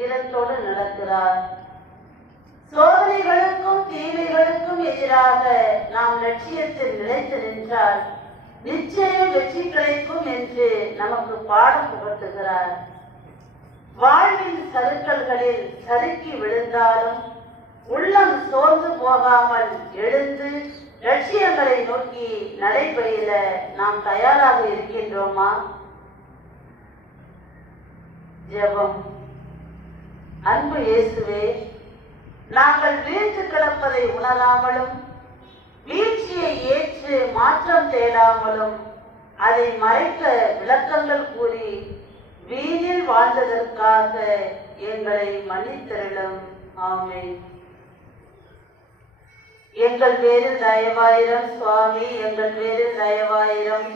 வீரத்தோடு நடக்கிறார் சோதனைகளுக்கும் தீமைகளுக்கும் எதிராக நாம் லட்சியத்தில் நிலைத்து நின்றால் நிச்சயம் வெற்றி கிடைக்கும் என்று நமக்கு பாடம் புகட்டுகிறார். வாழ்வின் சருக்கல்களில் சறுக்கி விழுந்தாலும் உள்ளம் சோர்ந்து போகாமல் எழுந்து லட்சியங்களை நோக்கி நடைபெற நாம் தயாராக இருக்கின்றோமா? ஜெபம். அன்பு இயேசுவே நாங்கள் வீழ்த்து கிடப்பதை உணராமலும் வீழ்ச்சியை ஏற்று மாற்றம் தேடாமலும் அதை மறைக்க விளக்கங்கள் கூறி வீணில் வாழ்ந்ததற்காக எங்களை மன்னித்தருளும். ஆமை எங்கள் பேரில் தயவாயிரம் சுவாமி எங்கள் பேரில் தயவாயிரம்.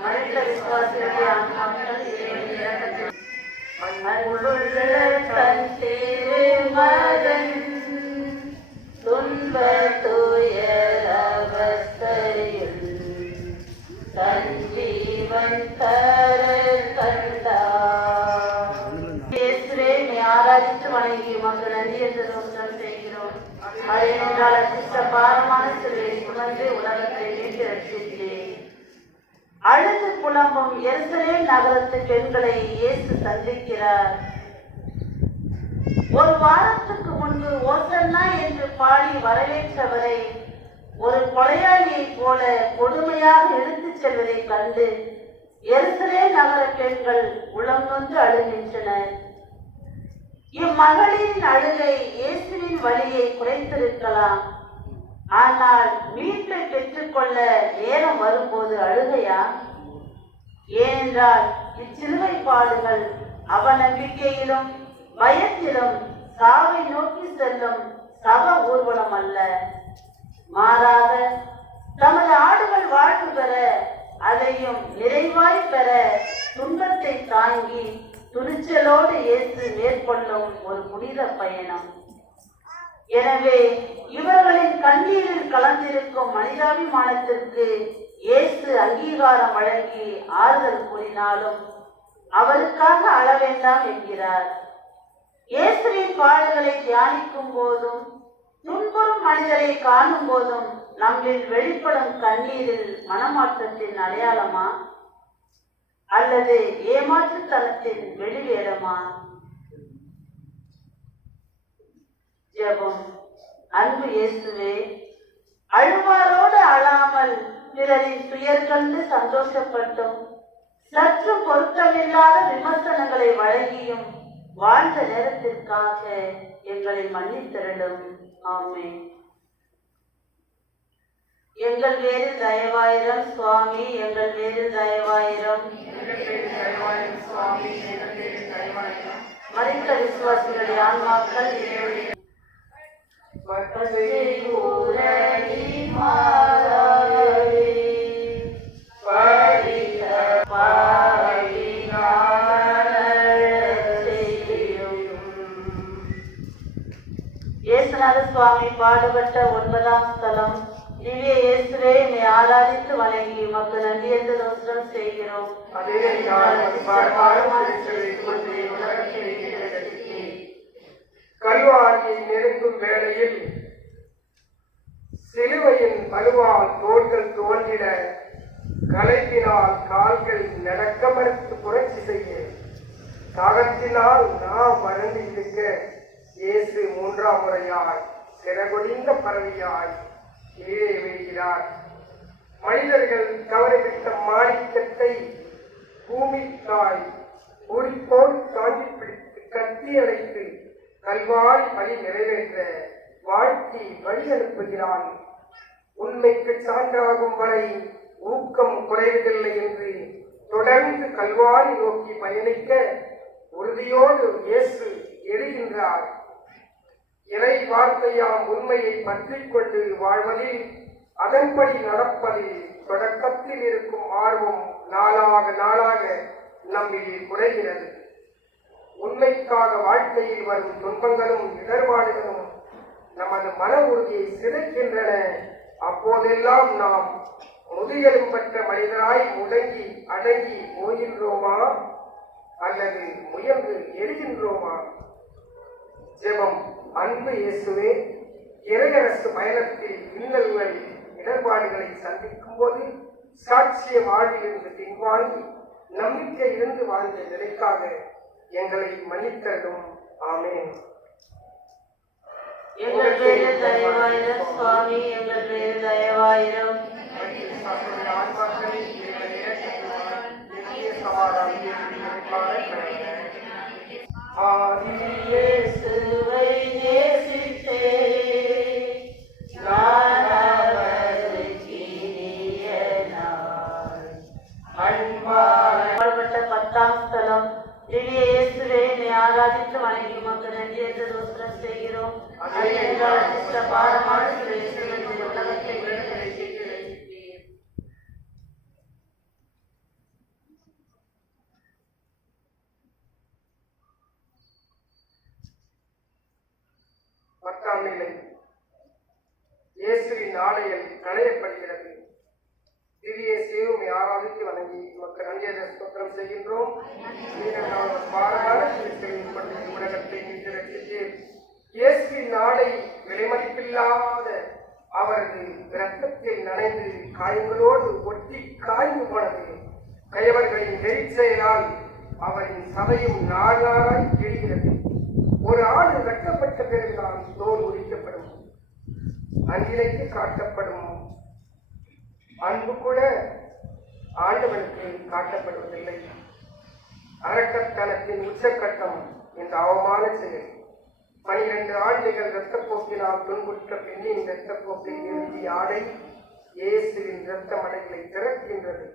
மனித விசுவாசிகளை ஆன்மாக்கள் அன்புள்ள தன் திருமகன் துன்ப துயர் அவஸ்தையில் தன் ஜீவன் தர ஆராதித்து வணங்கி உமக்கு நன்றி என்று தோற்றம் செய்கிறோம் பாரமான சுமந்து உலகத்தை மீட்டு ரசித்தேன் அழுது புலம்பும் எருசலேம் நகரத்து பெண்களை இயேசு சந்திக்கிறார். ஒரு வாரத்துக்கு முன்பு ஓசன்னா என்று பாடி வரவேற்றவரை ஒரு கொலையாளியைப் போல கொடுமையாக இழுத்துச் செல்வதை கண்டு எருசலேம் நகர பெண்கள் உளம் நொந்து அழுகின்றனர். இம்மகளின் அழுகை இயேசுவின் வழியை குறைத்திருக்கலாம். ஆனால் மீட்பை பெற்றுக்கொள்ள நேரம் வரும்போது அழுகையா? ஏனென்றால் இச்சிலுவை பாடுகள் அவநம்பிக்கையிலும் பயத்திலும் சாவை நோக்கி செல்லும் சக ஊர்வலம் அல்ல. மாறாக தமது ஆடுகள் வாழ்வு பெற அதையும் நிறைவாய் பெற துன்பத்தை தாங்கி துணிச்சலோடு ஏற்று மேற்கொள்ளும் ஒரு புனித பயணம். எனவே இவர்களின் கண்ணீரில் கலந்திருக்கும் மனிதாபிமானத்திற்கு இயேசு அங்கீகாரம் வழங்கி ஆறுதல் கூறினாலும் அவருக்காக அள வேண்டாம் என்கிறார். இயேசுவின் பாடல்களை தியானிக்கும் போதும் துன்புறும் மனிதரை காணும் போதும் நம்மில் வெளிப்படும் கண்ணீரில் மனமாற்றத்தின் அடையாளமா? அல்லது ஏமாற்றுத்தனத்தின் வெளிவேடமா? ஜெபம். அன்பு இயேசுவே அழுவாரோடு அழாமல் பிறரின் துயர் கண்டு சந்தோஷப்பட்டும். சற்று பொருத்தமில்லாத விமர்சனங்களை வழங்கியும் வாழ்ந்த நேரத்திற்காக எங்களை மன்னித்திரடும் ஆமே எங்கள் வேறு தயவாயிரம் சுவாமி எங்கள் வேறு தயவாயிரம். மறைத்த விசுவாசிகளின் ஆன்மாக்கள் சுவாமி பாடுபட்ட ஒன்பதாம் ஸ்தலம். திவ்ய இயேசுவே என்னை ஆராதித்து வணங்கி உமக்கு நன்றி என்று தோற்றம் செய்கிறோம் அதே ஞானம் பாரமான சிலை கொண்டு உலகத்தை மீட்டெடுத்தீர். கல்வாரியை நெருங்கும் வேளையில் சிலுவையின் வலுவால் தோள்கள் தோன்றிட களைப்பினால் கால்கள் நடக்க மறுத்து புரட்சி செய்ய. தாகத்தினால் நாம் வறண்டு இருக்க இயேசு மூன்றாம் முறையாய் சிறகொடிந்த பறவையாய் கீழே விழுகிறார். மனிதர்கள் தவறிவிட்ட மாணிக்கத்தை பூமி தாய் உரிப்போல் தாங்கி பிடித்து கத்தி அடைத்து கல்வாரி வழி நிறைவேற்ற வாழ்த்தி வழி அனுப்புகிறான் உண்மைக்கு சான்றாகும் வரை ஊக்கம் குறைவதில்லை என்று தொடர்ந்து கல்வாரி நோக்கி பயணிக்க உறுதியோடு இயேசு எழுகின்றார். இறை வார்த்தையாம் உண்மையை பற்றிக் கொண்டு வாழ்வதில் அதன்படி நடப்பதில் தொடக்கத்தில் இருக்கும் ஆர்வம் நாளாக நாளாக நம்மில் குறைகிறது. உண்மைக்காக வாழ்க்கையில் வரும் துன்பங்களும் இடர்பாடுகளும் நமது மன உறுதியை சிதைக்கின்றன. அப்போதெல்லாம் நாம் முதுகெலும் பெற்ற மனிதராய் முடங்கி அடங்கி ஓய்கின்றோமா அல்லது முயன்று எழுகின்றோமா ஜெபம் அன்பு இயேசுவே இறையரசு பயணத்தில் இன்னல்களை இடர்பாடுகளை சந்திக்கும் போது சாட்சிய வாழ்விலிருந்து பின்வாங்கி நம்பிக்கை இருந்து வாழ்ந்த நிலைக்காக எங்களை மன்னித்தரும் ஆமேன். எங்கள் பேரில் தயவாயிரம் சுவாமி எங்கள் பேரில் தயவாயிரம். சாஸ்திர ஆன்மாக்களில் நேசித்தே பத்தாம் ஸ்தலம். திவ்ய இயேசுவே என்னை ஆராதித்து வணங்கி மக்கள் நன்றி என்று தோத்திரம் செய்கிறோம். அது என்றால் அதிர்ஷ்ட பாரமான சில இயேசுவின் உலகத்தை நிலை இயேசுவின் ஆடையில் களையப்படுகிறது. திவ்ய சிவமை ஆராதித்து வணங்கி மக்கள் நன்றியை ஸ்தோத்திரம் செய்கின்றோம். நீரனால் பாரமான உலகத்தை மீட்டு ரட்சித்தீர் இயேசுவின் விலைமதிப்பில்லாத அவரது இரத்தத்தில் நனைந்து காயங்களோடு ஒட்டி காய்ந்து போனது. கயவர்களின் வெறிச்செயலால் அவரின் சபையும் நாளாய் கிழிகிறது ஒரு ஆடு வெட்டப்பட்ட பிறகுதான் தோல் உரிக்கப்படும். அங்கிலைக்கு காட்டப்படும் அன்பு கூட ஆண்டவனுக்கு காட்டப்படுவதில்லை. அரக்கத்தனத்தின் உச்சக்கட்டம் இந்த அவமான செயல் பனிரெண்டு ஆண்டுகள் இரத்தப்போக்கினால் துன்புற்ற பெண்ணின் இரத்தப்போக்கை நிறுத்தி ஆடை இயேசுவின் இரத்த மடைகளை திறக்கின்றது.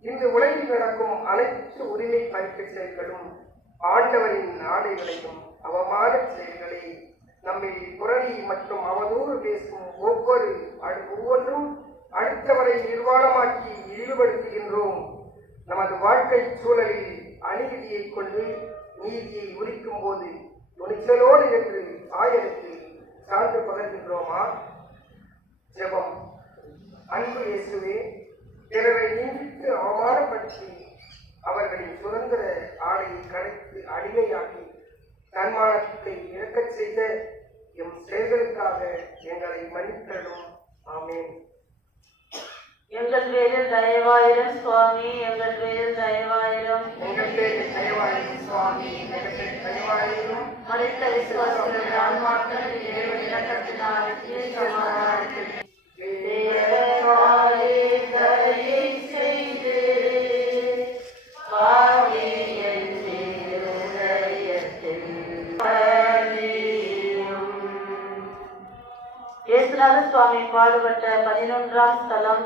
இந்த உலகில் நடக்கும் அனைத்து உரிமை பறிப்பு செயல்களும் ஆண்டவரின் ஆடைகளையும் அவமான செயல்களை நம்மை புரணி மற்றும் அவதூறு பேசும் ஒவ்வொரு அடு- ஒவ்வொன்றும் அடுத்தவரை நிர்வாணமாக்கி இழிவுபடுத்துகின்றோம். நமது வாழ்க்கை சூழலில் அநீதியை கொண்டு நீதியை உரிக்கும் போது துணிச்சலோடு என்று ஆயருக்கு சார்ந்து பகர்கின்றோமா? ஜெபம். அன்பு இயேசுவே பிறரை நீங்கிட்டு அவமானப்படுத்தி அவர்களின் சுதந்திர ஆடையை கடைத்து அடிமையாக்கி தன்மானத்தை இழக்கச் செய்த எம் செயல்களுக்காக எங்களை மன்னித்தரும் ஆமேன். எங்கள் பேரில் தயவாயிரம் சுவாமி எங்கள் பேரில் தயவாயிரம். மறைத்த விசுவாசங்கள் ஆன்மாக்கள் இறைவன் இலக்கத்தினால் சமாதானத்தில் சுவாமி பாடுபட்ட பதினொன்றாம் ஸ்தலம்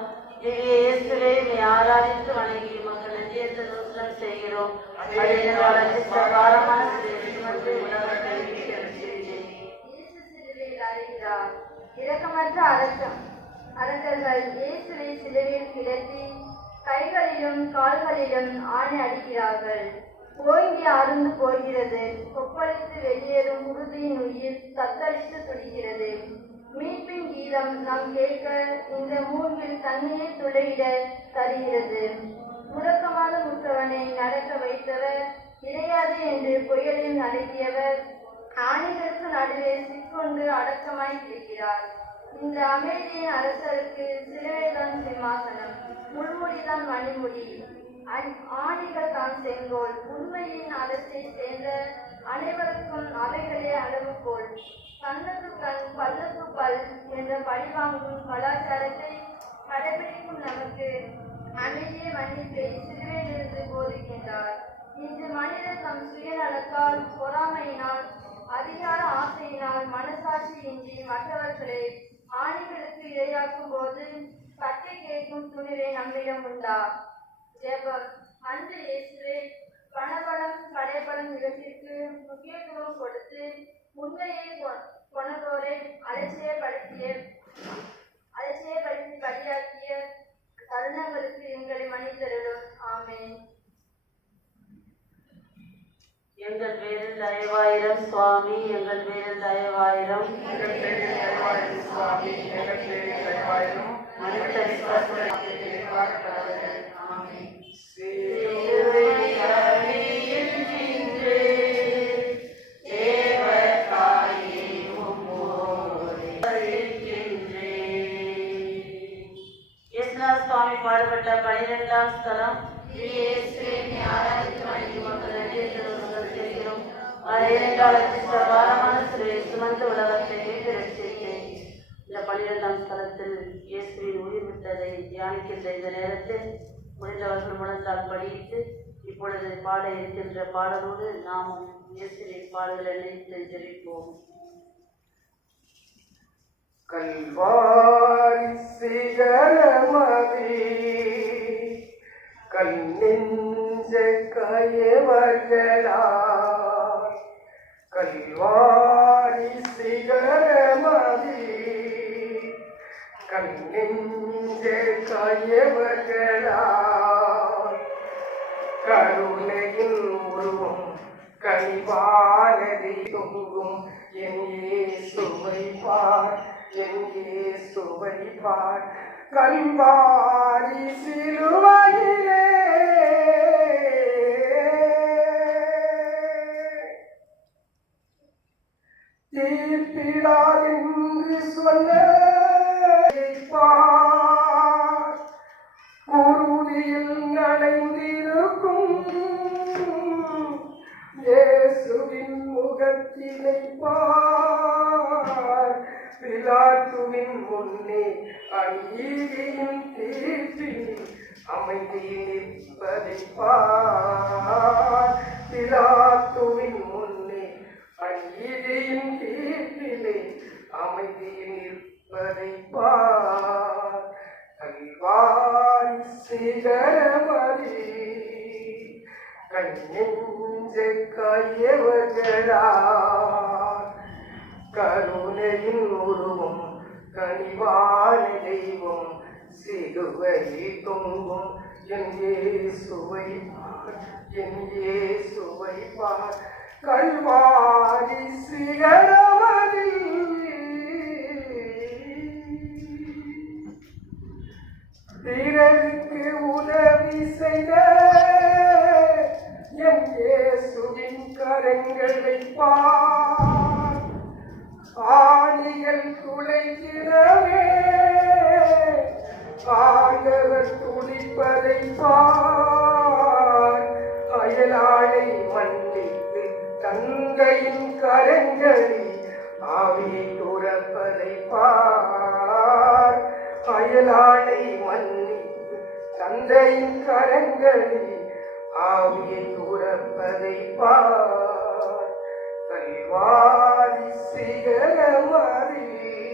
இயேசுவை நீ ஆராதித்து வணங்கி மக்கள் செய்கிறோம். இரக்கமற்ற அரசம். அரசர்கள் இயேசுவை சிலுவையில் கிடத்தி கைகளிலும் கால்களிலும் ஆணை அடிக்கிறார்கள். ஓங்கி அருந்து போகிறது. கொப்பளித்து வெளியேறும் குருதியின் உயிர் தத்தளித்து துடிக்கிறது. மீட்பின் கீதம் நாம் கேட்க இந்த மூங்கில் தன்னையே துளையிட தருகிறது. முடக்கமான முற்றவனை நடக்க வைத்தவர் இடையாது என்று புயலில் நடத்தியவர் ஆணிகளுக்கு நடுவே சிக்கொண்டு அடக்கமாய் இருக்கிறார். இந்த அமைதியின் அரசருக்கு சிலுவைதான் சிம்மாசனம் முள்முடிதான் மணிமுடி. ஆணிகள் தான் செங்கோல் உண்மையின் அரசை சேர்ந்த அனைவரும் அவைகளே அளவுகோல். கண்ணுக்கு கண் பல்லுக்கு பல் என்ற பழிவாங்கும் கலாச்சாரத்தை கடைபிடிக்கும் நமக்கு அமைதியை மன்னிப்பை சிறுவையிலிருந்து போதிக்கின்றார். இன்று மனிதர் தம் சுயநலத்தால் பொறாமையினால் அதிகார ஆசையினால் மனசாட்சியின்றி மற்றவர்களை ஆணிகளுக்கு இரையாக்கும் போது தட்டி கேட்கும் துணிவை நம்மிடம் உண்டா? ஜெபம். அன்று இயேசுவே பணபலம் கடைபலம் இவற்றிற்கு முக்கியத்துவம் கொடுத்து உண்மையை கொணர்வோரை அலட்சியப்படுத்திய அலட்சியப்படுத்தி பலியாக்கிய தருணங்களுக்கு எங்களை மன்னித்தருளும். ஆமென். எங்கள் பேரில் தயவாயிரம் சுவாமி எங்கள் பேரில் தயவாயிரம் எங்கள் பேரில் தயவாயும் சுவாமி எங்கள் பேரில் தயவாயும் மனித விசுவாசத்தை ஸ்தலம் மழையங்காலத்தில் பிரபாரமான சிலையை சுமந்து உலகத்தை மீட்டெடுத்தேன் இந்த பன்னிரெண்டாம் ஸ்தலத்தில் இயேசுவின் உயிர் விட்டதை தியானிக்கின்ற இந்த நேரத்தில் முடிந்தவர்கள் முழந்தால் படியிட்டு இப்பொழுது பாட இருக்கின்ற பாடலோடு நாமும் இயேசுவின் பாடல்களை நினைத்து தெரிவிப்போம் கல்வாரி சிகரமதி கண்ணெஞ்ச கயவர்களா கல்வாரி சிகரமதி கண்ணெஞ்ச கயவர்களா கருணையின் உருவம் கனிவானதை தொங்கும் என் இயேசுவை பார் என் இயேசுவை பார் கல்வாரி சிலுவையிலே இயேசுவின் முகத்தினை பார் பிலாத்துவின் முன்னே அநீதியின் தீர்ப்பில் அமைதி நிற்பதை பார் பிலாத்துவின் முன்னே அநீதியின் தீர்ப்பிலே அமைதியில் நிற்பதை பார். கல்வாரி சிகரமதி கண்ணெஞ்ச கையவர்களா கருணையின் உருவம் கனிவான தெய்வம் சிலுவையில் தொங்கும் என் சுவை பார். என் சுவை பார். கல்வாரி சிகர உதவி செய்த என் இயேசுவின் கரங்களை பார் ஆணிகள் துளைக்கிறவே ஆண்டவர் துடிப்பதை பார் அயலாளை மன்னித்து தங்கையின் கரங்களில் ஆவியை துறப்பதை பார். அயலாளை மன்னித்து தந்தையின் கரங்களில் ஆவியை துறப்பதை பார். கல்வாரி சிகரமறி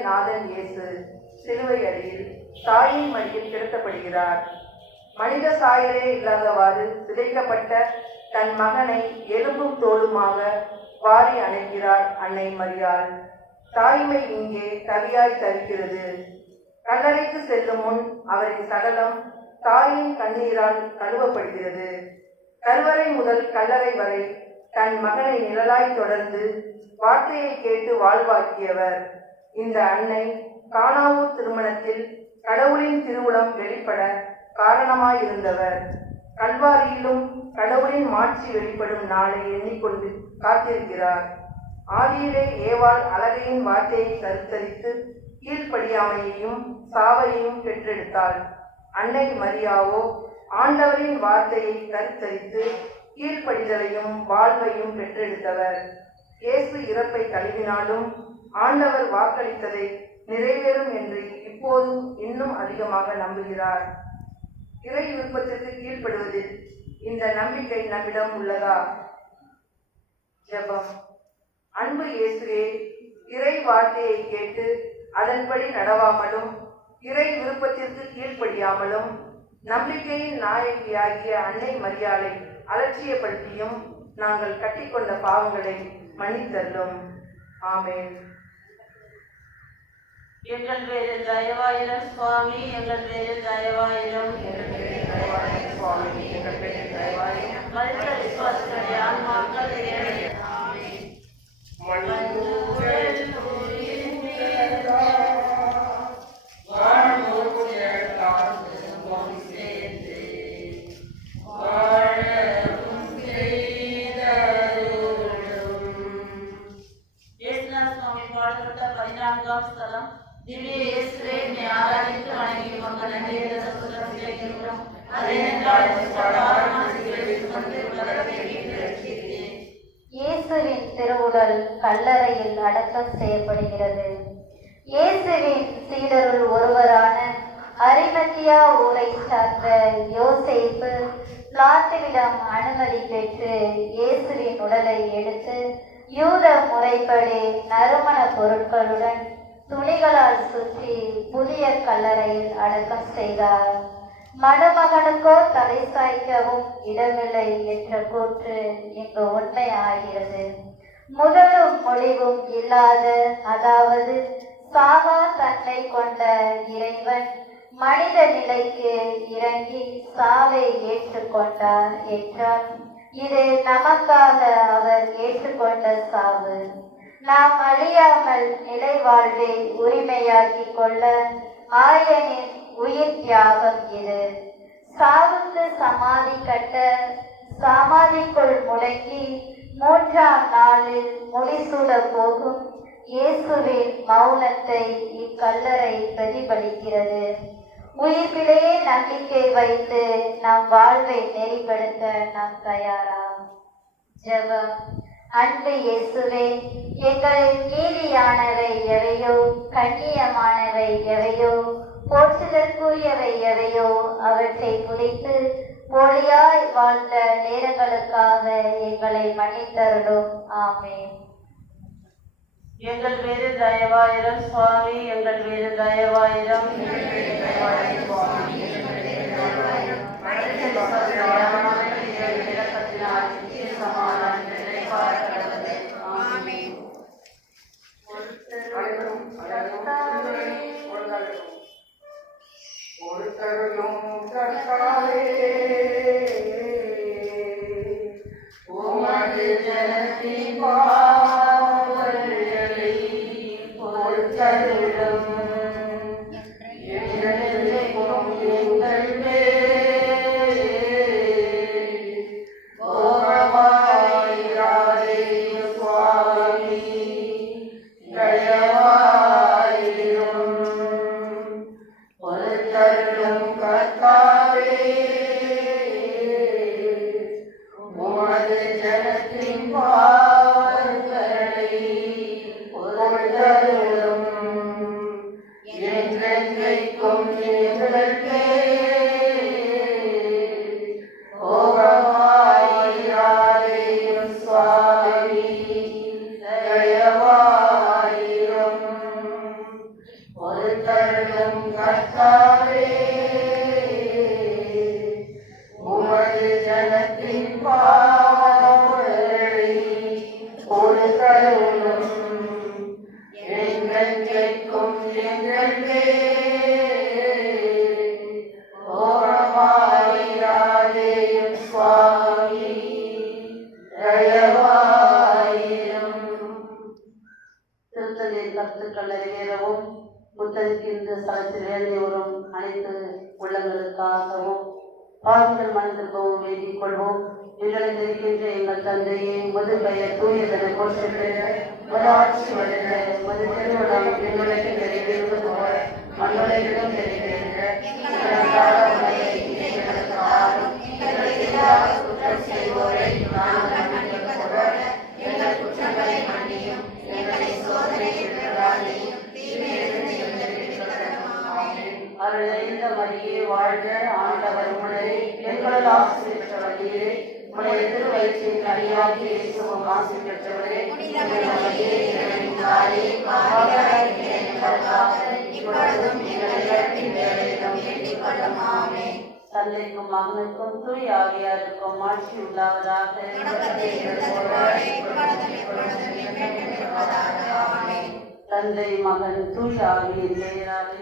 நாதன் இயேசு சிலுவை அடியில் தாயின் மடியில் கிடத்தப்படுகிறார். மனித சாயலே இல்லாதவாறு சிதைக்கப்பட்ட தன் மகனை எலும்பும் தோளுமாக வாரி அணைக்கிறார் அன்னை மரியாள். தாய்மை இங்கே தவியாய் தவிக்கிறது. கல்லறைக்கு செல்லும் முன் அவரின் சடலம் தாயின் கண்ணீரால் கழுவப்படுகிறது. கருவறை முதல் கல்லறை வரை தன் மகனை நிழலாய் தொடர்ந்து வார்த்தையை கேட்டு வாழ்வாக்கியவர். இந்த அன்னை காணாவூர் திருமணத்தில் கடவுளின் திருவுளம் வெளிப்பட காரணமாயிருந்தவர். கல்வாரியிலும் கடவுளின் மாட்சி வெளிப்படும் நாளை எண்ணிக்கொண்டு காத்திருக்கிறார். ஆதியிலே ஏவாள் அழகையின் வார்த்தையை கருத்தரித்து கீழ்ப்படியாமையையும் சாவையையும் பெற்றெடுத்தாள். அன்னை மரியாவோ ஆண்டவரின் வார்த்தையை கருத்தரித்து கீழ்ப்படிதலையும் வாழ்வையும் பெற்றெடுத்தவர். இயேசு இறப்பை கழுவினாலும் ஆண்டவர் வாக்களித்ததை நிறைவேறும் என்று இப்போதும் இன்னும் அதிகமாக நம்புகிறார். இறை விருப்பத்திற்கு கீழ்ப்படுவதில் இந்த நம்பிக்கை நம்மிடம் உள்ளதா? ஜெபம். அன்பு இயேசுவே இறை வார்த்தையை கேட்டு அதன்படி நடவாமலும் இறை விருப்பத்திற்கு கீழ்ப்படியாமலும் நம்பிக்கையின் நாயகியாகிய அன்னை மரியாதை அலட்சியப்படுத்தியும் நாங்கள் கட்டிக்கொண்ட பாவங்களை மன்னித்தள்ளும் ஆமேன். எங்கள் பேரில் தயவாயிரம் சுவாமி எங்கள் பேரில் தயவாயிரம். சுவாமி எங்கள் பேரில் தயவாயிரும். மனித விசுவாசத்தை ஆன்மாக்கள் ஏழை இயேசுவின் திருவுடல் கல்லறையில் அடக்கம் செய்யப்படுகிறது. இயேசுவின் சீடருள் ஒருவரான அரிமத்தியா ஊரை சார்ந்த யோசைப்பு பிளாத்துவிடம் அனுமதி பெற்று இயேசுவின் உடலை எடுத்து யூத முறைப்படி நறுமண பொருட்களுடன் துணிகளால் சுற்றி புதிய கல்லறையில் அடக்கம் செய்தார். மணமகனுக்கோ தலை சாய்க்கவும் இடமில்லை என்ற கூற்று இங்கு உண்மையாகிறது. முதலும் முடிவும் இல்லாத அதாவது சாவா தன்மை கொண்ட இறைவன் மனித நிலைக்கு இறங்கி சாவை ஏற்றுக்கொண்டார் என்றால் இது நமக்காக அவர் ஏற்றுக்கொண்ட சாவு. நாம் அழியாமல் நிலை வாழ்வை உரிமையாக்கி கொள்ள ஆயனின் உயிர் தியாகம் இது. சாவுக்கு சமாதி கட்ட சமாதிக்குள் முடங்கி மூன்றாம் நாளில் முடிசூட போகும் இயேசுவின் மௌனத்தை இக்கல்லறை பிரதிபலிக்கிறது. உயிர்ப்பிலேயே நம்பிக்கை வைத்து நம் வாழ்வை நெறிப்படுத்த நாம் தயாரா? ஜெபம். அன்பு இயேசுவே எங்களின் நீதியானவை எவையோ கண்ணியமானவை எவையோ போற்றுதற்குரியவை எவையோ? அவற்றை குறித்து போலியாய் வாழ்ந்த நேரங்களுக்காக எங்களை மன்னித்தருளும். ஆமே எங்கள் வேறு தயவாயிரம் சுவாமி எங்கள் வேறு தயவாயிரம். அனைவரும் ஒருத்தருளும் கர்த்தாவே the judgment மரியே வாழ்க ஆண்டவர் உடனே எங்கள் ஆசிரியர் வழியே உடைய திருவயிற்றின் கனியாகி இயேசுவும் ஆசி பெற்றவரே. தந்தைக்கும் மகனுக்கும் தூய் ஆவியாருக்கும் ஆட்சி உண்டாவதாக. தந்தை மகன் தூய் ஆவியின் பெயராலே